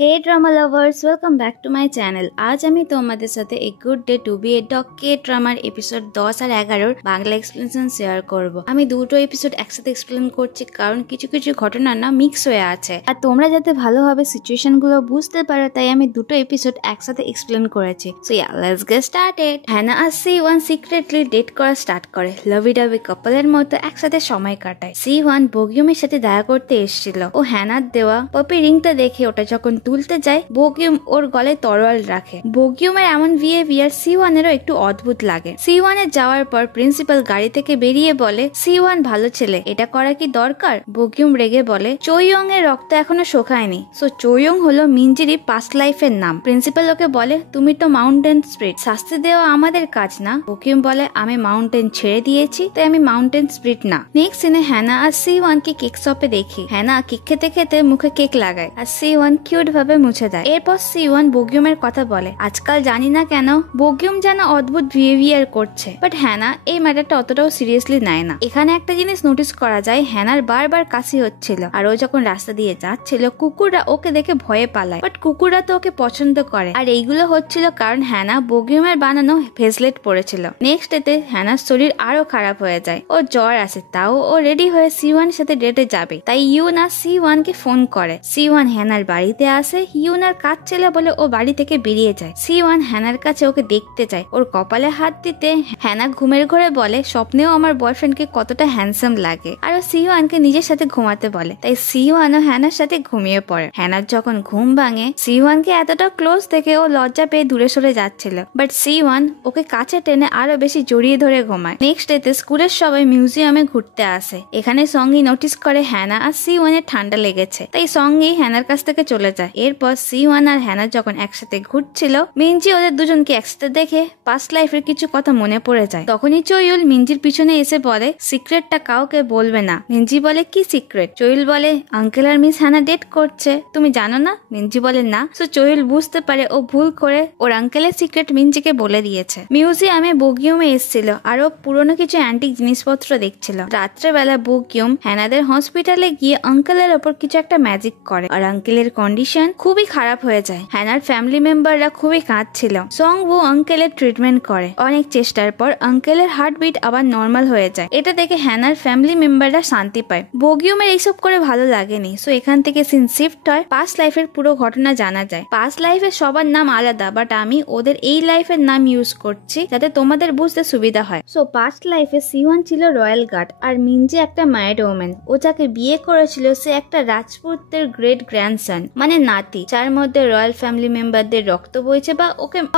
Hey drama lovers, welcome back to my channel. आज আমি তোমাদের সাথে a good day to be a dog কে ড্রামার এপিসোড 10 আর 11 বাংলা এক্সপ্লেনেশন শেয়ার করব। আমি দুটো এপিসোড একসাথে এক্সপ্লেন করছি কারণ কিছু কিছু ঘটনা না মিক্স হয়ে আছে, আর তোমরা যাতে ভালোভাবে সিচুয়েশন গুলো বুঝতে পারো তাই আমি দুটো এপিসোড একসাথে এক্সপ্লেন করেছি। So yeah, let's get started. Hannah আর সি1 সিক্রেটলি ডেট করা স্টার্ট করে। লাভি ডাভি কাপলের মতো একসাথে সময় কাটায়। সি1 বগিউমের সাথে দেখা করতে এসেছিল। ও হ্যানার দেওয়া পপি রিংটা দেখে ওটা যখন তুলতে যায়, বগিউম ওর গলায় তরোয়াল রাখে। বগিউমের এমন বিহেভিয়ার সি1 এরও একটু অদ্ভুত লাগে। সি1 এর যাওয়ার পর প্রিন্সিপাল গাড়ি থেকে বেরিয়ে বলে, সি1 ভালো ছেলে, এটা করা কি দরকার? বগিউম রেগে বলে, চোইয়ং এর রক্ত এখনো শোকায়নি। সো চোইয়ং হলো মিনজিরই পাস্ট লাইফের নাম। প্রিন্সিপাল ওকে বলে, তুমি তো মাউন্টেন স্পিরিট, শাস্তি দেওয়া আমাদের কাজ না। বগিউম বলে, আমি মাউন্টেন ছেড়ে দিয়েছি তাই আমি মাউন্টেন স্পিরিট না। নেক্সট সিনে হ্যানা আর সি1 কে কেক শপে দেখি। হ্যানা কেক খেতে খেতে মুখে কেক লাগায় আর সি1 কিউট ভাবে মুছে দেয়। এরপর সি1 বগিউমের কথা বলে। আজকাল জানি না কেন বগিউম যেন অদ্ভুত বিহেভিয়ার করছে, বাট হ্যানা এই ম্যাটারটা অতটাও সিরিয়াসলি নেয় না। এখানে একটা জিনিস নোটিস করা যায়, হ্যানার বারবার কাশি হচ্ছিল আর ও যখন রাস্তা দিয়ে যাচ্ছিল কুকুররা ওকে দেখে ভয়ে পালায়, বাট কুকুররা তো ওকে পছন্দ করে। আর এইগুলো হচ্ছিল কারণ হ্যানা বগিউমের বানানো ভেসলেট পরেছিল। নেক্সট ডেতে হ্যানার শরীর আরো খারাপ হয়ে যায়, ও জ্বর আসে, তাও ও রেডি হয়ে সি1 সাথে ডেটে যাবে। তাই ইউনা সি1 কে ফোন করে। সি1 হ্যানার বাড়িতে আসে। ইউনার কাজ ছিল বলে ও বাড়ি থেকে বেরিয়ে যায়। সি1 হ্যানার কাছে ওকে দেখতে চায়, ওর কপালে হাত দিতে হ্যানা ঘুমের ঘরে বলে, স্বপ্নেও আমার বয়ফ্রেন্ডকে কতটা হ্যান্ডসাম লাগে। আর ও সি1 কে নিজের সাথে ঘুমাতে বলে। তাই সি1 ও হ্যানার সাথে ঘুমিয়ে পড়ে। হ্যানার যখন ঘুম ভাঙে, সি1 কে এতটা ক্লোজ থেকে ও লজ্জা পেয়ে দূরে সরে যাচ্ছিল, বাট সি1 ওকে কাছে টেনে আরো বেশি জড়িয়ে ধরে ঘুমায়। নেক্সট ডেতে স্কুলের সবাই মিউজিয়ামে ঘুরতে আসে। এখানে সঙ্গী নোটিস করে হ্যানা আর সি1 এর ঠান্ডা লেগেছে, তাই সঙ্গী হ্যানার কাছ থেকে চলে যায়। এরপর সি1 আর হ্যানা যখন একসাথে ঘুরছিল, মিনজি ওদের দুজনকে একসাথে দেখে পাস্ট লাইফের কিছু কথা মনে পড়ে যায়। তখনই চইউল মিনজির পিছনে এসে বলে, সিক্রেটটা কাউকে বলবে না। মিনজি বলে, কি সিক্রেট? চইউল বলে, আঙ্কেল আর মিস হ্যানা ডেট করছে, তুমি জানো না? মিনজি বলে, না। সো চইউল বুঝতে পারে ও ভুল করে ওর আঙ্কেলের সিক্রেট মিনজিকে বলে দিয়েছে। মিউজিয়ামে বগিউমে এসেছিল আর ও পুরনো কিছু অ্যান্টিক জিনিসপত্র দেখছিল। রাত্রেবেলা বগিউম হ্যানাদের হসপিটালে গিয়ে আঙ্কেলের ওপর কিছু একটা ম্যাজিক করে আর আঙ্কেলের কন্ডিশন খুবই খারাপ হয়ে যায়। হ্যানার ফ্যামিলি মেম্বাররা খুবই কাঁদছিল। সংবু আঙ্কেলের ট্রিটমেন্ট করে। অনেক চেষ্টার পর আঙ্কেলের হার্টবিট আবার নর্মাল হয়ে যায়। এটা দেখে হ্যানার ফ্যামিলি মেম্বাররা শান্তি পায়। বগিউমের এইসব করে ভালো লাগেনি। সো এখান থেকে সিন শিফট হয়, পাস্ট লাইফের পুরো ঘটনা জানা যায়। পাস্ট লাইফে সবার নাম আলাদা, বাট আমি ওদের এই লাইফের নাম ইউজ করছি যাতে তোমাদের বুঝতে সুবিধা হয়। সো পাস্ট লাইফে সি1 ছিল রয়্যাল গার্ড আর মিনজি একটা ম্যারিড ওম্যান। ও যাকে বিয়ে করেছিল সে একটা রাজপুতের গ্রেট গ্র্যান্ডসন, মানে নাতি, যার মধ্যে রয়্যাল ফ্যামিলি মেম্বারদের রক্ত বইছে, বা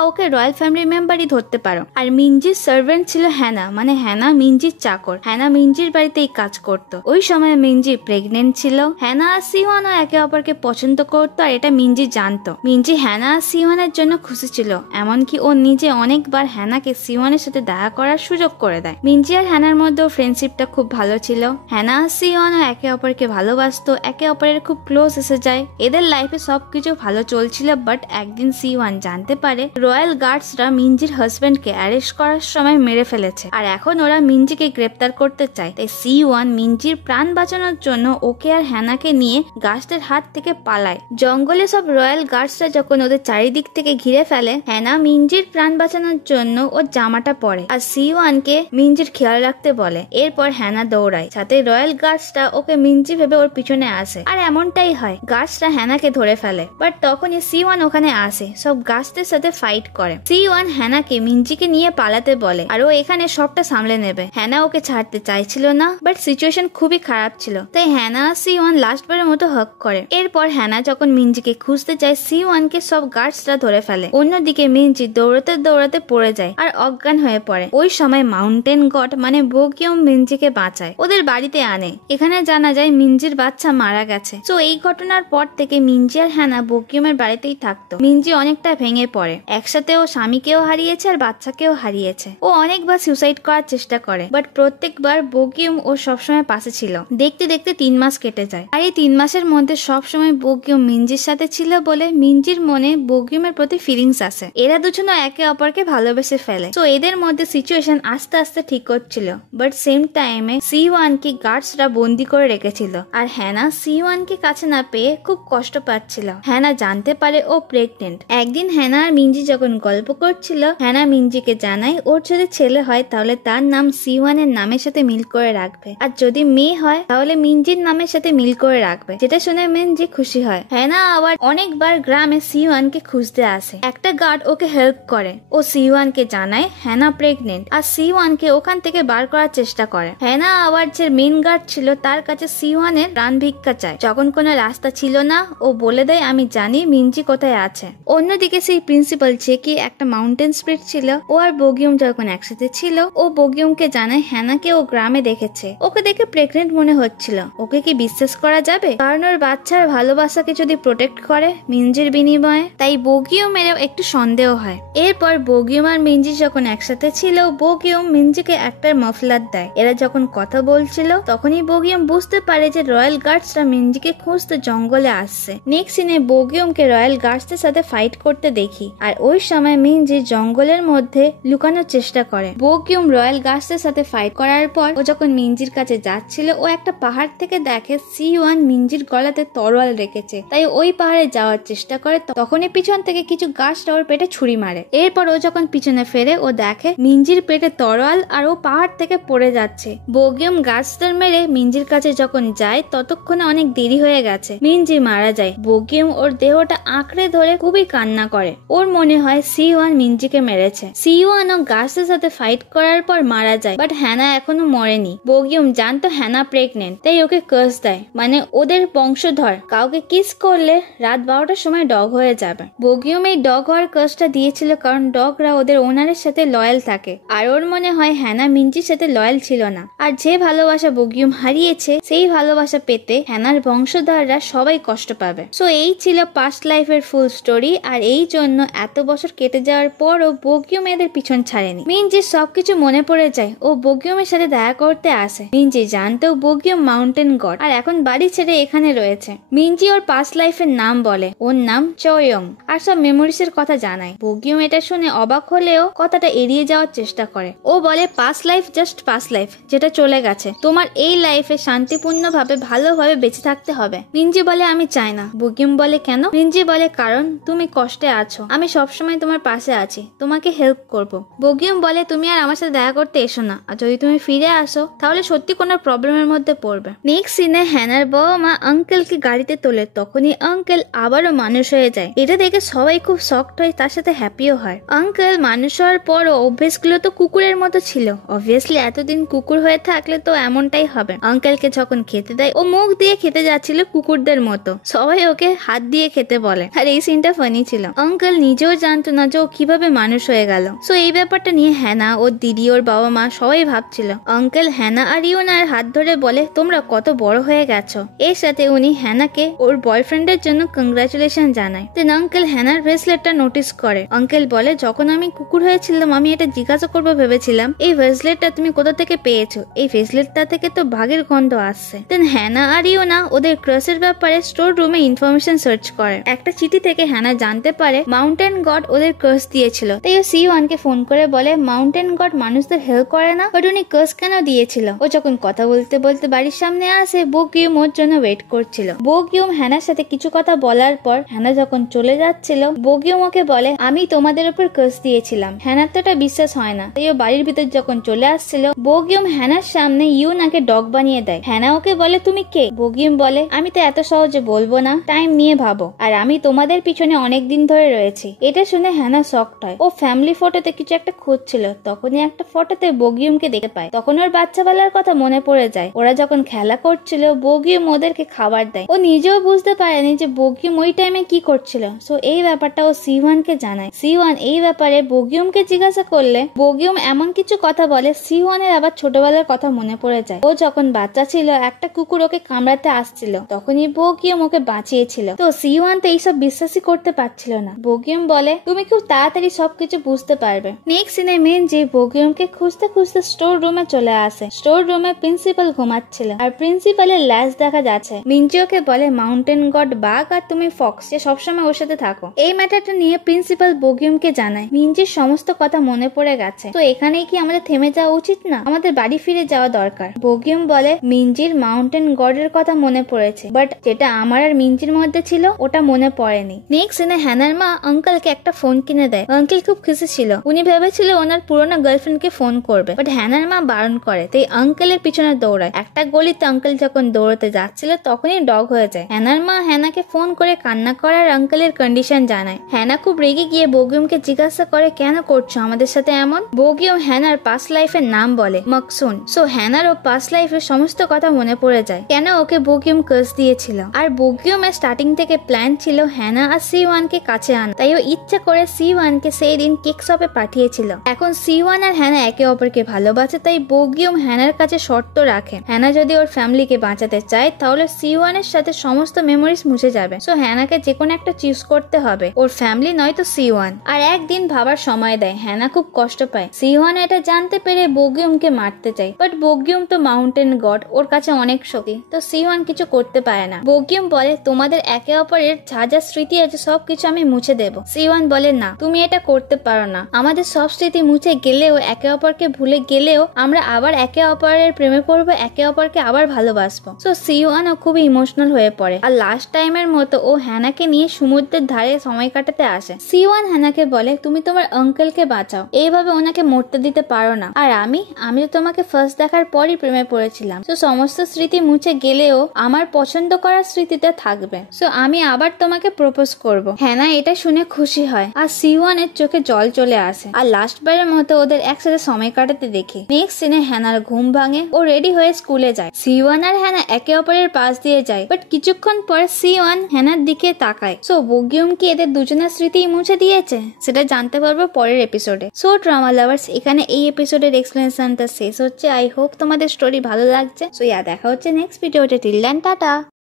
ওকে রয়্যাল ফ্যামিলি মেম্বারই ধরতে পারো। আর মিনজির সার্ভেন্ট ছিল হ্যানা, মানে হ্যানা মিনজির চাকর। হ্যানা মিনজির বাড়িতেই কাজ করতো। ওই সময় মিনজি প্রেগনেন্ট ছিল। হ্যানা আর সি1 একে অপরকে পছন্দ করতো আর এটা মিনজি জানতো। মিনজি হ্যানা আর সি1 এর জন্য খুশি ছিল, এমনকি ও নিজে অনেকবার হ্যানাকে সি1 এর সাথে দেখা করার সুযোগ করে দেয়। মিনজি আর হ্যানার মধ্যেও ফ্রেন্ডশিপটা খুব ভালো ছিল। হ্যানা আর সি1 একে অপরকে ভালোবাসতো, একে অপরের খুব ক্লোজ এসে যায়। এদের লাইফে সবকিছু ভালো চলছিল, বাট একদিন সি1 জানতে পারে রয়্যাল গার্ডসরা মিনজির হাজবেন্ডকে অ্যারেস্ট করার সময় মেরে ফেলেছে আর এখন ওরা মিনজিকে গ্রেপ্তার করতে চায়। তাই সি1 মিনজির প্রাণ বাঁচানোর জন্য ওকে আর হ্যানাকে নিয়ে গার্ডসদের হাত থেকে পালায়। জঙ্গলে সব রয়্যাল গার্ডসরা যখন ওদের চারিদিক থেকে ঘিরে ফেলে, হ্যানা মিনজির প্রাণ বাঁচানোর জন্য ওর জামাটা পরে আর সি1 কে মিনজির খেয়াল রাখতে বলে। এরপর হ্যানা দৌড়ায়, সাথে রয়্যাল গার্ডসরা ওকে মিনজি ভেবে ওর পিছনে আসে আর এমনটাই হয়। গার্ডসরা হ্যানাকে ধরে ফেলে, বাট তখনই সি1 ওখানে আসে, সব গার্ডসদের সাথে ফাইট করে। সি1 হ্যানাকে মিনজিকে নিয়ে পালাতে বলে আর ও এখানে সবটা সামলে নেবে। হ্যানা ওকে ছাড়তে চাইছিল না, বাট সিচুয়েশন খুবই খারাপ ছিল, তাই হ্যানা সি1 লাস্টবারের মতো হক করে। এরপর হ্যানা যখন মিনজিকে খুঁজতে যায়, সি1 কে সব গার্ডসরা ধরে ফেলে। অন্যদিকে মিনজি দৌড়াতে দৌড়াতে পড়ে যায় আর অজ্ঞান হয়ে পড়ে। ওই সময় মাউন্টেন গড মানে বগিউম মিনজিকে বাঁচায়, ওদের বাড়িতে আনে। এখানে জানা যায় মিনজির বাচ্চা মারা গেছে। তো এই ঘটনার পর থেকে মিনজি আর হ্যানা বগিউমের বাড়িতেই থাকতো। মিনজি অনেকটা ভেঙে পড়ে। একসাথে ও স্বামীকেও হারিয়েছে আর বাচ্চাকেও হারিয়েছে। ও অনেকবার সুইসাইড করার চেষ্টা করে, বাট প্রত্যেকবার বগিউম ও সবসময় পাশে ছিল। দেখতে দেখতে 3 মাস কেটে যায় আর এই 3 মাসের মধ্যে সবসময় বগিউম মিনজির সাথে ছিল বলে মিনজির মনে বগিউমের প্রতি ফিলিংস আসে। এরা দুজনে একে অপরকে ভালোবেসে ফেলে। তো এদের মধ্যে সিচুয়েশন আস্তে আস্তে ঠিক হচ্ছিল, বাট সেম টাইমে সি1 কে গার্ডসরা বন্দি করে রেখেছিল আর হ্যানা সি1 কে কাছে না পেয়ে খুব কষ্ট পাচ্ছিল। পাচ্ছিল। হ্যানা জানতে পারে ও প্রেগনেন্ট। একদিন হ্যানা আর মিঞ্জি যখন গল্প করছিল, হ্যানা মিঞ্জিকে জানায় ওর যদি ছেলে হয় তাহলে তার নাম সিওয়ান এর নামের সাথে মিল করে রাখবে, আর যদি মেয়ে হয় তাহলে মিঞ্জির নামের সাথে মিল করে রাখবে। যেটা শুনে মিঞ্জি খুশি হয়। হ্যানা আবার অনেকবার গ্রামে সিওয়ানকে খুঁজতে আসে। একটা গার্ড ওকে হেল্প করে। ও সিওয়ানকে জানায় হ্যানা প্রেগনেন্ট, আর সিওয়ানকে ওখান থেকে বার করার চেষ্টা করে। হ্যানা আবার যে মেন গার্ড ছিল তার কাছে সিওয়ানের প্রাণ ভিক্ষা চায়। যখন কোনো রাস্তা ছিল না, ও বলে দেয় আমি জানি মিঞ্জি কোথায় আছে। অন্যদিকে সেই প্রিন্সিপাল যে কি একটা মাউন্টেন স্পিরিট ছিল, ও আর বগিউম যখন একসাথে ছিল, ও বগিউমকে জানায় হ্যানাকে ও গ্রামে দেখেছে। ওকে দেখে প্রেগনেন্ট মনে হচ্ছিল। ওকে কি বিশ্বাস করা যাবে? কারণ ওর বাচ্চার ভালোবাসাকে যদি প্রোটেক্ট করে মিঞ্জির বিনিময়ে, তাই বগিউমেরও একটু সন্দেহ হয়। এরপর বগিউম আর মিঞ্জি যখন একসাথে ছিল, বগিউম মিঞ্জিকে একটা মাফলার দেয়। এরা যখন কথা বলছিল তখনই বগিউম বুঝতে পারে যে রয়্যাল গার্ডসরা মিঞ্জিকে খুঁজতে জঙ্গলে আসছে। নেক্সট সিনে বগিউমকে রয়্যাল গার্ডসদের সাথে ফাইট করতে দেখি, আর ওই সময় মিঞ্জি জঙ্গলের মধ্যে লুকানোর চেষ্টা করে। বগিউম রয়্যাল গার্ডসদের সাথে ফাইট করার পর ও যখন মিঞ্জির কাছে যাচ্ছিল, ও একটা পাহাড় থেকে দেখে সিওয়ান মিঞ্জির গলাতে তরোয়াল রেখেছে। তাই ওই পাহাড়ে যাওয়ার চেষ্টা করে, তখনই পিছন থেকে কিছু গাছটা ওর পেটে ছুরি মারে। এরপর ও যখন পিছনে ফেরে, ও দেখে মিঞ্জির পেটে তরোয়াল, আর ও পাহাড় থেকে পড়ে যাচ্ছে। বগিউম গাছদের মেরে মিঞ্জির কাছে যখন যায়, ততক্ষণে অনেক দেরি হয়ে গেছে। মিঞ্জি মারা যায়। বগিউম ওর দেহটা আঁকড়ে ধরে খুবই কান্না করে। ওর মনে হয় সিওয়ান মিঞ্জিকে মেরেছে। সিওয়ান ও গাছদের সাথে ফাইট করার পর মারা যায়, বাট হ্যানা এখনো মরেনি। বগিউম জানতো হ্যানা প্রেগনেন্ট, তাই ওকে কার্স দেয়, মানে ওদের বংশধর কাউকে কিস করলে রাত 12টার সময় ডগ হয়ে যাবে। বগিউম এই ডগ হওয়ার কার্সটা দিয়েছিল কারণ ডগরা ওদের ওনারের সাথে লয়াল থাকে, আর ওর মনে হয় হ্যানা মিঞ্জির সাথে লয়াল ছিল না। আর যে ভালোবাসা বগিউম হারিয়েছে, সেই ভালোবাসা পেতে হ্যানার বংশধররা সবাই কষ্ট পাবে। সো এই ছিল পাস্ট লাইফের ফুল স্টোরি, আর এই জন্য এত বছর কেটে যাওয়ার পরও বগিউম এদের পিছন ছাড়েনি। মিঞ্জির সবকিছু মনে পড়ে যায়। ও বগিউমের সাথে দেখা করতে আসে। মিঞ্জি জানতো বগিউম মাউন্টেন গড, আর এখন বাড়ি ছেড়ে এখানে রয়েছে। মিঞ্জি ওর পাস্ট লাইফের নাম বলে, ওর নাম চয়ং, আর সব মেমোরিজ এর কথা জানায়। বগিউম এটা শুনে অবাক হলেও কথাটা এড়িয়ে যাওয়ার চেষ্টা করে। ও বলে past life just past life, যেটা চলে গেছে। তোমার এই লাইফে শান্তিপূর্ণভাবে ভালোভাবে বেঁচে থাকতে হবে। মিঞ্জি বলে আমি চাই না। বগিউম বলে কেন? মিঞ্জি বলে কারণ তুমি কষ্টে আছো, আমি সবসময় তোমার পাশে আছি, তোমাকে হেল্প করব। বগিউম বলে তুমি আর আমার সাথে দেখা করতে এসো না, আর যদি তুমি ফিরে আসো তাহলে সত্যি কোনো প্রবলেমের মধ্যে পড়বে। নেক্সট সিনে হ্যানার বাবা মা আঙ্কেলকে গাড়িতে তোলে, তখনই আঙ্কেল আবারও মানুষ হয়ে যায়। এটা দেখে সবাই খুব শকড হয়, তার সাথে হ্যাপিও হয়। আঙ্কেল মানুষ হওয়ার পরও অভ্যেসগুলো তো কুকুরের মতো ছিল। অবভিয়াসলি এতদিন কুকুর হয়ে থাকলে তো এমনটাই হবে। আঙ্কেলকে যখন খেতে দেয়, ও মুখ দিয়ে খেতে যাচ্ছিল কুকুরদের মতো। সবাই ওকে হাত দিয়ে খেতে বলে, আর এই সিনটা ফানি ছিল। আঙ্কেল নিজেও জানতো না যে ও কিভাবে মানুষ হয়ে গেল। সো এই ব্যাপারটা নিয়ে হ্যানা, ওর দিদি, ওর বাবা মা সবাই ভাবছিল। আঙ্কেল হ্যানা আর ইউনার হাত ধরে বলে তোমরা কত বড় হয়ে গেছো। এর সাথে উনি হ্যানাকে ওর বয়ফ্রেন্ডের জন্য কংগ্রাচুলেশন জানায়। দেন আঙ্কেল হ্যানার ব্রেসলেটটা নোটিস করে। আঙ্কেল বলে যখন আমি কুকুর হয়েছিলাম আমি এটা জিজ্ঞাসা করবো ভেবেছিলাম, এই ব্রেসলেটটা তুমি কোথা থেকে পেয়েছো? এই ব্রেসলেটটা থেকে তো ভাগের গন্ধ আসছে। দেন হ্যানা আর ইউনা ওদের ক্রাশের ব্যাপারে স্টোর রুমে ইনফরমেশন সার্চ করে। একটা চিঠি থেকে হ্যানা জানতে পারে মাউন্টেন গড ওদের কার্স দিয়েছিল। তাই ও সিওয়ানকে ফোন করে বলে মাউন্টেন গড মানুষদের হেল্প করে না, বাট উনি কার্স কেন দিয়েছিল? ও যখন কথা বলতে বলতে বাড়ির সামনে আসে, বগিউম ওর জন্য ওয়েট করছিল। বগিউম হ্যানার সাথে কিছু কথা বলার পর হ্যানা যখন চলে যাচ্ছিল, বগিউম ওকে বলে আমি তোমাদের উপর কার্স দিয়েছিলাম। হ্যানার তো এটা বিশ্বাস হয় না, তাই ও বাড়ির ভিতর যখন চলে আসছিল, বগিউম হ্যানার সামনে ইউনাকে ডগ বানিয়ে দেয়। হ্যানা ওকে বলে তুমি কে? বগিউম বলে আমি তো এত সহজে বলবো না, টাইম নিয়ে ভাবো, আর আমি তোমাদের পিছনে অনেক দিন ধরে রয়েছি। এটা শুনে হ্যানা শকড হয়। ও ফ্যামিলি ফটোতে কিছু একটা খুঁজছিল, তখনই একটা ফটোতে বগিউমকে দেখতে পায়। তখন ওর বাচ্চাবেলার কথা মনে পড়ে যায়। ওরা যখন খেলা করছিল, বগিউম ওদেরকে খাবার দেয়। ও নিজেও বুঝতে পারেনি যে বগিউম ওই টাইমে কি করছিল। সো এই ব্যাপারটা ও সিওয়ানকে জানায়। সিওয়ান এই ব্যাপারে বগিউমকে জিজ্ঞাসা করলে বগিউম এমন কিছু কথা বলে, সিওয়ানের আবার ছোটবেলার কথা মনে পড়ে যায়। ও যখন বাচ্চা ছিল একটা কুকুর ওকে কামড়াতে আসছিল, তখনই বগিউম ওকে বাঁচিয়েছিল। তো সিওয়ান তো এইসব বিশ্বাসই করতে পারছিল না। বগিউম বলে তুমি খুব তাড়াতাড়ি সবকিছু বুঝতে পারবে। নেক্সট সিনে মিঞ্জি বগিউমকে খুঁজতে খুঁজতে স্টোর রুমে চলে আসে। স্টোর রুমে প্রিন্সিপাল ঘুমাচ্ছিল, আর প্রিন্সিপালের ল্যাশ দেখা যাচ্ছে। মিঞ্জি ওকে বলে মাউন্টেন গড বাঘ আর তুমি ফক্স, যে সবসময় ওর সাথে থাকো। এই ম্যাটারটা নিয়ে প্রিন্সিপাল বগিউমকে জানায়। মিঞ্জির সমস্ত কথা মনে পড়ে গেছে। তো এখানেই কি আমাদের থেমে যাওয়া উচিত না? আমাদের বাড়ি ফিরে যাওয়া দরকার। বগিউম বলে মিঞ্জির মাউন্টেন গডের কথা মনে পড়েছে, বাট যেটা আমার আর মিঞ্জির মধ্যে ছিল ওটা মনে পড়েনি। নেক্সট সিনে হ্যানার মা আঙ্কেলকে একটা ফোন কিনে দেয়। আঙ্কেল খুব খুশি ছিল, উনি ভেবেছিল ওনার পুরোনো গার্লফ্রেন্ডকে ফোন করবে, বাট হ্যানার মা বারণ করে, তাই আঙ্কেলের পিছনে দৌড়ায়। একটা গলিতে আঙ্কেল যখন দৌড়াতে যাচ্ছিল তখনই ডগ হয়ে যায়। হ্যানার মা হ্যানাকে ফোন করে কান্না করার আঙ্কেলের কন্ডিশন জানায়। হ্যানা খুব রেগে গিয়ে বগিউমকে জিজ্ঞাসা করে কেন করছো আমাদের সাথে এমন। বগিউম হ্যানার পাস্ট লাইফের নাম বলে, মকসুন। সো হ্যানারও পাস্ট লাইফের সমস্ত কথা মনে পড়ে যায়, কেন ওকে বগিউম কার্স দিয়েছিল। আর বগিউমের স্টার্টিং থেকে প্ল্যান ছিল হ্যানা আর C1কে কাছে আনা, তাই ও ইচ্ছা করে C1কে সেই দিন কেক শপে পাঠিয়েছিল। এখন C1 আর হ্যানা একে অপরকে ভালোবাসে, তাই বগিউম হ্যানার কাছে শর্ত রাখে, হ্যানা যদি ওর ফ্যামিলিকে বাঁচাতে চায় তাহলে C1 এর সাথে সমস্ত মেমোরিজ মুছে যাবে। সো হ্যানাকে যে কোনো একটা চুজ করতে হবে, ওর ফ্যামিলি নয়তো C1। আর একদিন ভাবার সময় দেয়। হ্যানা খুব কষ্ট পায়। C1 এটা জানতে পেরে বগিউমকে মারতে চায়, বাট বগিউম তো মাউন্টেন গড, ওর কাছে অনেক শক্তি, তো C1 কিছু করতে পারে না। বগিউম বলে তোমাদের একে অপরের যা যা স্মৃতি আছে সবকিছু আমি মুছে দেব। C1 বলে না, তুমি এটা করতে পারো না, আমাদের সব স্মৃতি মুছে গেলেও একে অপরকে ভুলে গেলেও আমরা আবার একে অপরের প্রেমে পড়বো, একে অপরকে আবার ভালোবাসবো। সো C1 ও খুবই ইমোশনাল হয়ে পড়ে, আর লাস্ট টাইমের মতো ও হ্যানাকে নিয়ে সমুদ্রের ধারে সময় কাটাতে আসে। C1 হ্যানাকে বলে তুমি তোমার আঙ্কেলকে বাঁচাও, এইভাবে ওনাকে মরতে দিতে পারো না। আর আমি তো তোমাকে ফার্স্ট দেখার পরই প্রেমে পড়েছিলাম, তো সমস্ত স্মৃতি মুছে গেলেও আমার পছন্দ করার স্মৃতিতে থাকবে, সো আমি আবার তোমাকে প্রপোজ করব। হ্যানা এটা শুনে খুশি হয়, আর C1 এর চোখে জল চলে আসে, আর লাস্ট বারের মতো ওদের একসাথে সময় কাটাতে দেখি। নেক্সট সিনে হ্যানার ঘুম ভাঙে, ও রেডি হয়ে স্কুলে যায়। C1 আর হ্যানা একে অপরের পাশ দিয়ে যায়, বাট কিছুক্ষণ পর C1 হ্যানার দিকে তাকায়। সো বগিউম কি এদের দুজনের স্মৃতি মুছে দিয়েছে সেটা জানতে পারবো পরের এপিসোডে। সো ড্রামা লাভার্স, এখানে এই এপিসোডের এক্সপ্লেনেশনটা শেষ হচ্ছে। আই হোপ তোমাদের স্টোরি ভালো লাগছে। সো দেখা হচ্ছে নেক্সট ভিডিওতে। Till then tata.